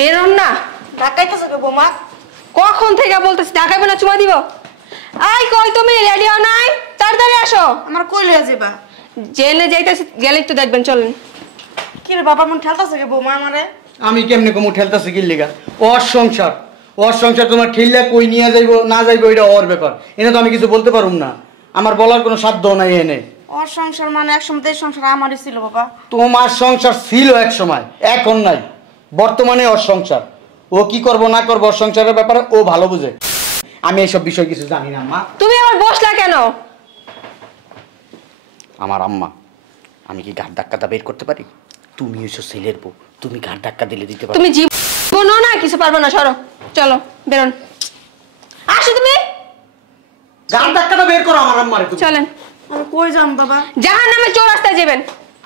বেরোন না। ঢাকাইতেছ কে বৌমা? কখন থেকে বলতেছি ঢাকাইবে না চুমা দিব? আই কই তুমি রেডি হও নাই? তাড়াতাড়ি আসো। আমার কই লইয়া যাবা? জেলে যাইতেছি, গেলে একটু দেখবেন চলেন। কি রে বাবা মন ঠেলতাছ কে বৌমা আমারে? আমি কেমনে কমু ঠেলতাছি কি লিগা? ওর সংসার তোমার ঠেললা কই নিয়ে যাইবো না যাইবো এটা ওর ব্যাপার। এনে তো আমি কিছু বলতে পারুম না, আমার বলার কোনো সাধ্য নাই এনে। ওর সংসার মানে একসময় এই সংসার আমারই ছিল বাবা। তোমার সংসার ছিল এক সময়, এখন নাই। বর্তমানে ওর সংসার, ও কি করব না করবো ওর সংসারের ব্যাপারে ও ভালো বুঝে। আমি এইসব বিষয় কিছু জানি না। মা তুমি আবার বসলা কেন? আমার আম্মা, আমি কি ঘাট ধাক্কাটা বের করতে পারি? তুমি হইছো ছেলের বউ, তুমি ঘাট ধাক্কা দিলে দিতে পারো? তুমি জীবনও না কিছু পারবে না, সরো চলো বেরোন। আসো তুমি, ঘাট ধাক্কাটা বের করো আমার আম্মারে। চলেন। আমি কই যাম বাবা? জাহান্নামে চৌরাস্তায় যাবেন।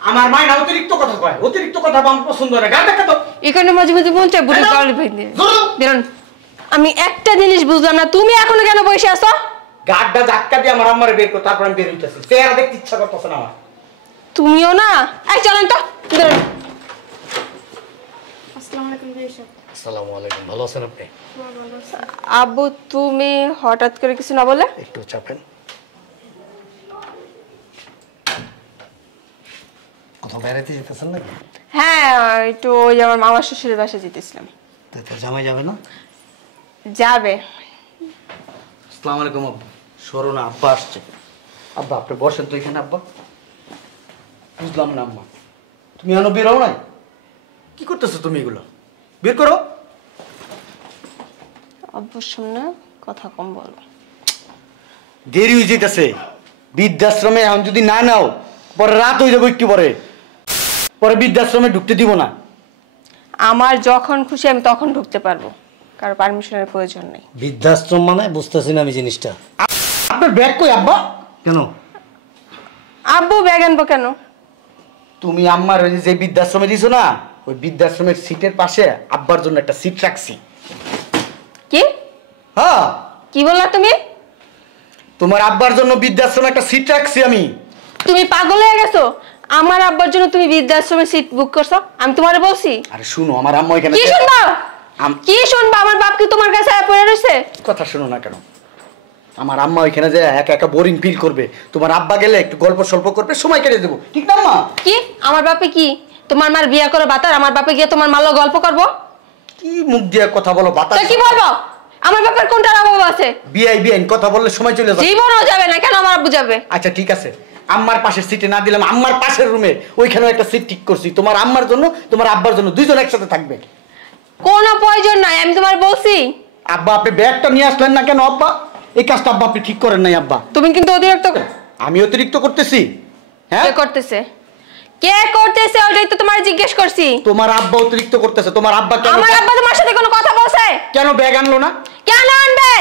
আমার মায়ের অতিরিক্ত কথা কয়, অতিরিক্ত কথা আমার পছন্দ না। ঘাট ধাক্কা তো এখানে মাঝে মাঝে মন চায় বুড়ি গালি ভাই দিয়ে বেরোন। আমি একটা জিনিস বুঝলাম না, তুমি এখনো কেন বসে আছো? গাড়টা ধাক্কা দিয়ে আমার আম্মারে বের করো, তারপর আমি বের হইতেছি। চেহারা দেখতে ইচ্ছা করতেছে না আমার। তুমিও না, এই চলেন তো বেরোন। আসসালামু আলাইকুম ভাইয়া। আসসালামু আলাইকুম, ভালো আছেন আপনি? আব্বু তুমি হঠাৎ করে কিছু না বলে? একটু চাপেন। কোথাও বেড়াইতে যেতেছেন নাকি? হ্যাঁ একটু ওই আমার মামার শ্বশুরের বাসায় যেতেছিলাম। তাই তো জামাই যাবে না? যাবে। আসসালামু আলাইকুম আব্বা। সরো না, আব্বা আসছে। আব্বা আপনি বসেন তো এখানে। আব্বা বুঝলাম না আম্মা, তুমি এখনো বেরো নাই? কি করতেছো তুমি? এগুলো বের করো। আব্বুর সামনে কথা কম বলো। দেরি হয়ে যেতেছে বৃদ্ধাশ্রমে, এখন যদি না নাও পরে রাত হয়ে যাবো, একটু পরে পরে বৃদ্ধাশ্রমে ঢুকতে দিব না। আমার যখন খুশি আমি তখন ঢুকতে পারবো, কারো পারমিশনের প্রয়োজন নেই। বৃদ্ধাশ্রম মানে বুঝতেছি না আমি জিনিসটা। আপনার ব্যাগ কই আব্বা? কেন? আব্বু ব্যাগ আনবো কেন? তুমি আম্মার ওই যে বৃদ্ধাশ্রমে দিছো না, ওই বৃদ্ধাশ্রমের সিটের পাশে আব্বার জন্য একটা সিট রাখছি। কি? হ্যাঁ। কি বললা তুমি? তোমার আব্বার জন্য বৃদ্ধাশ্রমে একটা সিট রাখছি আমি। তুমি পাগল হয়ে গেছো? আমার আব্বার জন্য তুমি বৃদ্ধাশ্রমে সিট বুক করছো? আমি তোমারে বলছি? আরে শুনো, আমার আম্মা এখানে। কি শুনবা? কি শুনবা? আমার বাপ কি তোমার কাছে পড়ে রইছে? কথা শুনো না কেন? আমার আম্মা ওইখানে যে একা একা বোরিং ফিল করবে, তোমার আব্বা গেলে একটু গল্প সল্প করবে, সময় কেটে দেবো, ঠিক না আম্মা? কি আমার বাপে কি তোমার মার বিয়া করে বাতার? আমার বাপে গিয়ে তোমার মালো গল্প করবো? কি মুখ দিয়ে কথা বলো বাতা? কি বলবো? আমার বাপের কোনটা অভাব আছে? বিআই কথা বললে সময় চলে যাবে। জীবনও যাবে না, কেন আমার আব্বু যাবে? আচ্ছা ঠিক আছে, আম্মার পাশের সিটে না দিলাম, আম্মার পাশের রুমে ওইখানেও একটা সিট ঠিক করছি, তোমার আম্মার জন্য তোমার আব্বার জন্য, দুইজন একসাথে থাকবে। কোনো প্রয়োজন নাই, আমি তোমার বলছি। আব্বা আপনি ব্যাগটা নিয়ে আসলেন না কেন আব্বা? এই কাজটা আব্বা আপনি ঠিক করেন নাই আব্বা। তুমি কিন্তু অতিরিক্ত। আমি অতিরিক্ত করতেছি? হ্যাঁ কে করতেছে? কে করতেছে ওটাই তো তোমার জিজ্ঞেস করছি। তোমার আব্বা অতিরিক্ত করতেছে। তোমার আব্বা কেন? আমার আব্বা তোমার সাথে কোনো কথা বলছে? কেন ব্যাগ আনলো না? কেন আনবে?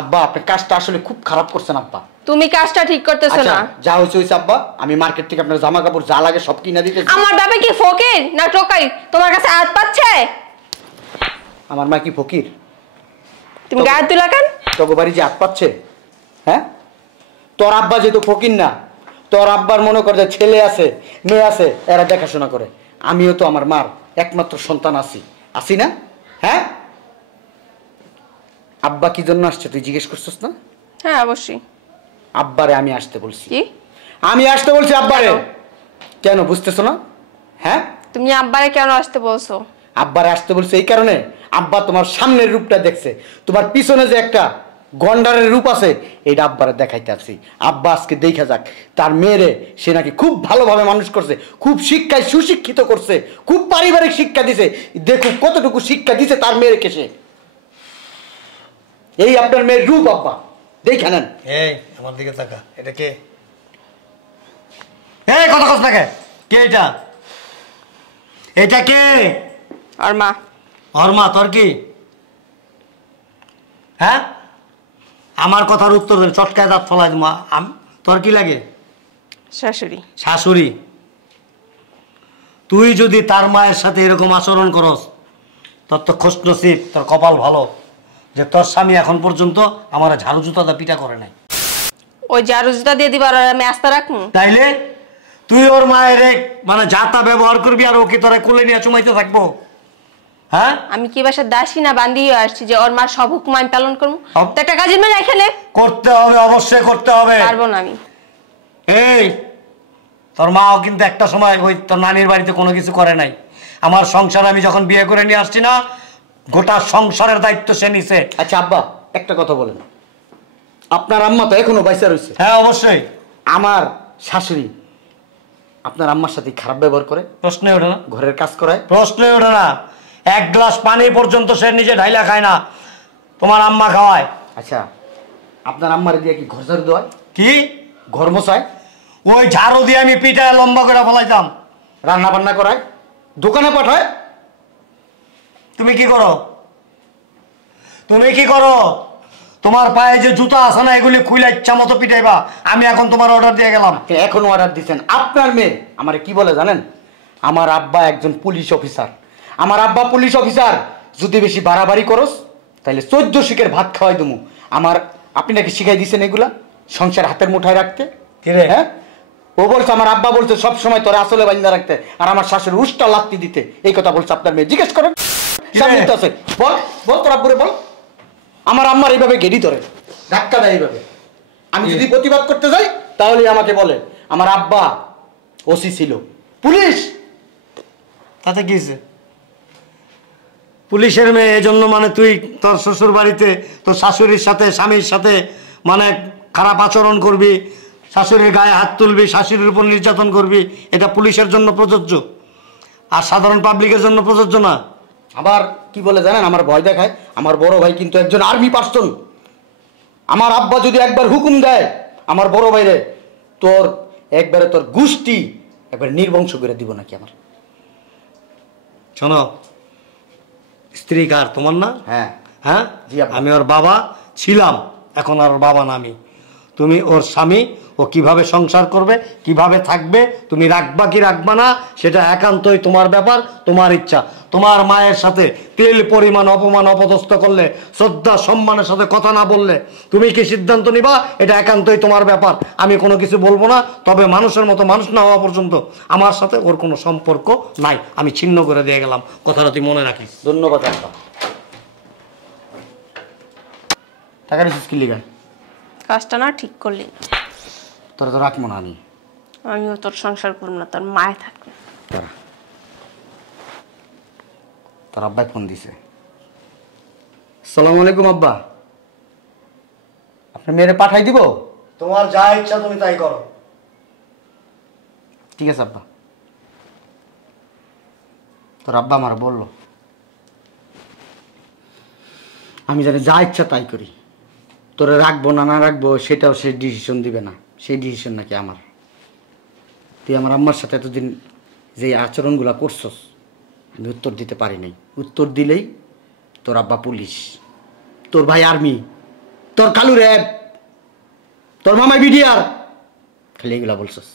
আব্বা আপনি কাজটা আসলে খুব খারাপ করছেন আব্বা। তুমি কাজটা ঠিক করতেছো না। যা হইছে হইছে আব্বা, আমি মার্কেট থেকে আপনার জামা কাপড় যা লাগে সব কিনা দিতেছি। আমার বাবা কি ফকির না টোকাই তোমার কাছে হাত পাচ্ছে? আমার মা কি ফকির? তুমি গায়ে তুলা কেন? তোকে বাড়ি যে হাত পাচ্ছে? হ্যাঁ, তোর আব্বা যেহেতু ফকির না, তোর আব্বার মনে করে যে ছেলে আছে মেয়ে আছে, এরা দেখাশোনা করে। আমিও তো আমার মার একমাত্র সন্তান আছি না? হ্যাঁ, আব্বা কি জন্য আসছে তুই জিজ্ঞেস করছিস না? হ্যাঁ অবশ্যই। আব্বারে আমি আসতে বলছি। কি? আমি আসতে বলছি আব্বারে। কেন বুঝতেছো না? হ্যাঁ, তুমি আব্বারে কেন আসতে বলছো? আব্বারে আসতে বলছি এই কারণে, আব্বা তোমার সামনের রূপটা দেখছে, তোমার পিছনে যে একটা গন্ডারের রূপ আছে এইটা আব্বারে দেখাইতে আসছি। আব্বা আজকে দেখা যাক তার মেয়েরে সে নাকি খুব ভালোভাবে মানুষ করছে, খুব শিক্ষায় সুশিক্ষিত করছে, খুব পারিবারিক শিক্ষা দিছে। দেখো কতটুকু শিক্ষা দিছে তার মেয়েকে সে। এই আপনার মেয়ের রূপ আব্বা, দেখে নেন। এই আমার দিকে তাকা, এটা কে? এই কথা কস না কে? কে এটা? এটা কে? আর মা। ওর মা? তোর কি? হ্যাঁ, আমার কথার উত্তর দেন, চটকায় দাঁত ফলাই মা। তোর কি লাগে? শাশুড়ি। শাশুড়ি? তুই যদি তার মায়ের সাথে এরকম আচরণ করস, তোর তো খোশ নসিব, তোর কপাল ভালো যে তোর স্বামী এখন পর্যন্ত আমার ঝাড়ু জুতা পিটা করে নাই। ওই ঝাড়ু জুতা দিয়ে দিবার আর আমি আস্থা রাখবো? তাইলে তুই ওর মায়ের মানে যাতা ব্যবহার করবি আর ওকে তোরা কোলে নিয়ে চুমাইতে থাকবো? হ্যাঁ, আমি কি বাসার দাসী না বান্দিয়ে আসছি যে ওর মার সব হুকুম আমি পালন করবো? তো একটা কাজের মেয়ে এখানে করতে হবে, অবশ্যই করতে হবে। পারবো না আমি। এই তোর মাও কিন্তু একটা সময় ওই তোর নানির বাড়িতে কোনো কিছু করে নাই। আমার সংসার আমি যখন বিয়ে করে নিয়ে আসছি না, গোটা সংসারের দায়িত্ব সে নিছে। আচ্ছা আব্বা, একটা কথা বলেন, আপনার আম্মা তো এখনো বাইসা রয়েছে। হ্যাঁ অবশ্যই। আমার শাশুড়ি আপনার আম্মার সাথে খারাপ ব্যবহার করে? প্রশ্নই ওঠে না। ঘরের কাজ করায়? প্রশ্নই ওঠে না। এক গ্লাস পানি পর্যন্ত সে নিজে ঢাইলা খায় না, তোমার আম্মা খাওয়ায়। আচ্ছা, আপনার আম্মারে দিয়ে কি ঘর ঝাড়ু দেওয়ায়? কি ঘর মোছায়? ওই ঝাড়ু দিয়ে আমি পিঠায় লম্বা করে ফেলাইতাম। রান্না বান্না করায়? দোকানে পাঠায়? তুমি কি করো? তুমি কি করো? তোমার পায়ে যে জুতা আছে না, এগুলি খুলে ইচ্ছা মতো পিটাইবা। আমি এখন তোমার অর্ডার দিয়ে গেলাম। এখন অর্ডার দিচ্ছেন? আপনার মেয়ে আমারে কি বলে জানেন? আমার আব্বা একজন পুলিশ অফিসার। আমার আব্বা পুলিশ অফিসার, যদি বেশি বাড়াবাড়ি করস তাহলে 14 শিকের ভাত খাওয়াই দেবো। আপনি নাকি শিখাই দিচ্ছেন এগুলা সংসার হাতের মুঠায় রাখতে? হ্যাঁ, ও বলছে আমার আব্বা বলছে সব সময় তোরা আসলে বান্ধা রাখতে, আর আমার শাশুড়ি উষ্টা লাত্তি দিতে। এই কথা বলছে আপনার মেয়ে। জিজ্ঞেস করেন, সামনে তো আছে। বল বল, তোর আব্বুরে বল। আমার আম্মার এইভাবে গেড়ি ধরে, ধাক্কা দেয় এইভাবে। আমি যদি প্রতিবাদ করতে যাই তাহলে আমাকে বলে আমার আব্বা ওসি ছিল, পুলিশ। তাতে কি হয়েছে? পুলিশের মেয়ে, এজন্য মানে তুই তোর শ্বশুর বাড়িতে তোর শাশুড়ির সাথে, স্বামীর সাথে মানে খারাপ আচরণ করবি, শাশুড়ির গায়ে হাত তুলবি, শাশুড়ির উপর নির্যাতন করবি, এটা পুলিশের জন্য প্রযোজ্য, আর সাধারণ পাবলিকের জন্য প্রযোজ্য না। আবার কি বলে জানেন? আমার ভয় দেখায়। আমার বড় ভাই কিন্তু একজন আর্মি পার্সন। আমার আব্বা যদি একবার হুকুম দেয় আমার বড় ভাইরে, তোর একবারে তোর গোষ্ঠী একবার নির্বংশ করে দিব নাকি আমার। শোনো, স্ত্রী কার? তোমার না? হ্যাঁ হ্যাঁ, জি আব্বা। আমি ওর বাবা ছিলাম, এখন আর ওর বাবা না আমি। তুমি ওর স্বামী, ও কিভাবে সংসার করবে, কিভাবে থাকবে, তুমি রাখবা কি রাখবা না, সেটা একান্তই তোমার ব্যাপার, তোমার ইচ্ছা। তোমার মায়ের সাথে তেল পরিমাণ অপমান অপদস্থ করলে, শ্রদ্ধা সম্মানের সাথে কথা না বললে, তুমি কি সিদ্ধান্ত নিবা, এটা একান্তই তোমার ব্যাপার। আমি কোনো কিছু বলবো না, তবে মানুষের মতো মানুষ না হওয়া পর্যন্ত আমার সাথে ওর কোনো সম্পর্ক নাই। আমি ছিন্ন করে দিয়ে গেলাম, কথাটা তুই মনে রাখিস। ধন্যবাদ আব্বা। টাকা রিসিস কি লিগা? কাজটা না ঠিক করলি না। তোরা তো রাখবো না আমি। আমিও তোর সংসার করবো না, তোর মায়ে থাকবে। তোরা, তোর আব্বাই ফোন দিছে। আসসালামু আলাইকুম আব্বা, আপনার মেয়েরে পাঠাই দিব? তোমার যা ইচ্ছা তুমি তাই করো। ঠিক আছে আব্বা। তোর আব্বা আমার বললো আমি জানি যা ইচ্ছা তাই করি, তোরে রাখবো না না রাখবো সেটাও সে ডিসিশন দিবে না, সেই ডিসিশন নাকি আমার। তুই আমার আম্মার সাথে এতদিন যে আচরণগুলো করছস আমি উত্তর দিতে পারি নাই। উত্তর দিলেই তোর আব্বা পুলিশ, তোর ভাই আর্মি, তোর কালু র্যাব, তোর মামাই বিডিআর, খালি এগুলা বলছস।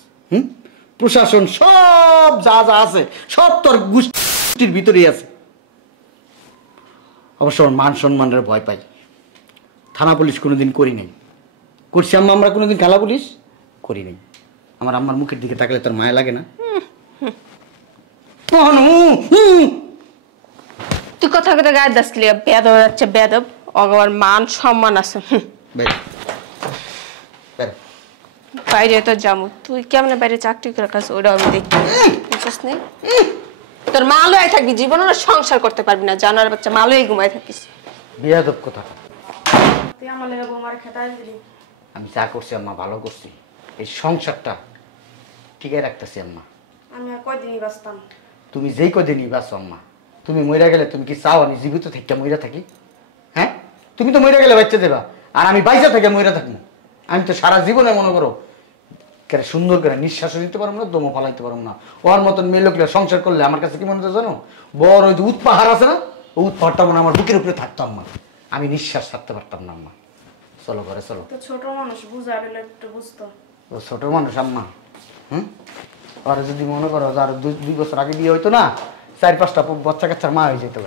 প্রশাসন সব যা যা আছে সব তোর গোষ্ঠীর ভিতরেই আছে। অবশ্য মান সম্মানের ভয় পাই। থানা পুলিশ কোনোদিন করি নাই। করছি আম্মা আমরা কোনোদিন খেলা পুলিশ করি নাই। আমার আম্মার মুখের দিকে তাকালে তোর মায়া লাগে না? তুই কথা কথা গায়ে দাস কিলিয়া বেদব যাচ্ছে, বেদব। অগবার মান সম্মান আছে। বাইরে তো যাবো, তুই কেমন বাইরে চাকরি করে কাজ ওটা আমি দেখি। বুঝছিস নেই তোর মালয় থাকবি, জীবনে সংসার করতে পারবি না। জানার বাচ্চা মালয় ঘুমায় থাকিস। বেয়াদব কথা। তুই আমার লেগে বৌমার খেতাই দিলি। আমি যা করছি আম্মা ভালো করছি, এই সংসারটা টিকে রাখতেছি আম্মা। আমি আর কয়দিনই বাঁচতাম। তুমি যেই কদিনই বাঁচো আম্মা, তুমি মইরা গেলে তুমি কি চাও আমি জীবিত থেকে মইরা থাকি? হ্যাঁ, তুমি তো মইরা গেলে বাচ্চা দেবা, আর আমি বাইচা থেকে মইরা থাকবো। আমি তো সারা জীবনে মনে করো কেন সুন্দর করে নিঃশ্বাসও দিতে পারবো না, দমও ফালাইতে পারবো না। ওর মতন মেয়ে লোকরা সংসার করলে আমার কাছে কি মনে হতো জানো? বড় ওই যে উৎ পাহাড় আছে না, ওই উৎ পাহাড়টা মনে আমার বুকের উপরে থাকতো আম্মা, আমি নিঃশ্বাস ছাড়তে পারতাম না আম্মা। চলো ঘরে চলো। তো ছোট মানুষ বুঝা পেলে একটু বুঝতো। ও ছোট মানুষ আম্মা। ওরা যদি মনে করো যে আর 2 বছর আগে বিয়ে হইতো না, 4-5টা বাচ্চা কাচ্চার মা হয়ে যেত।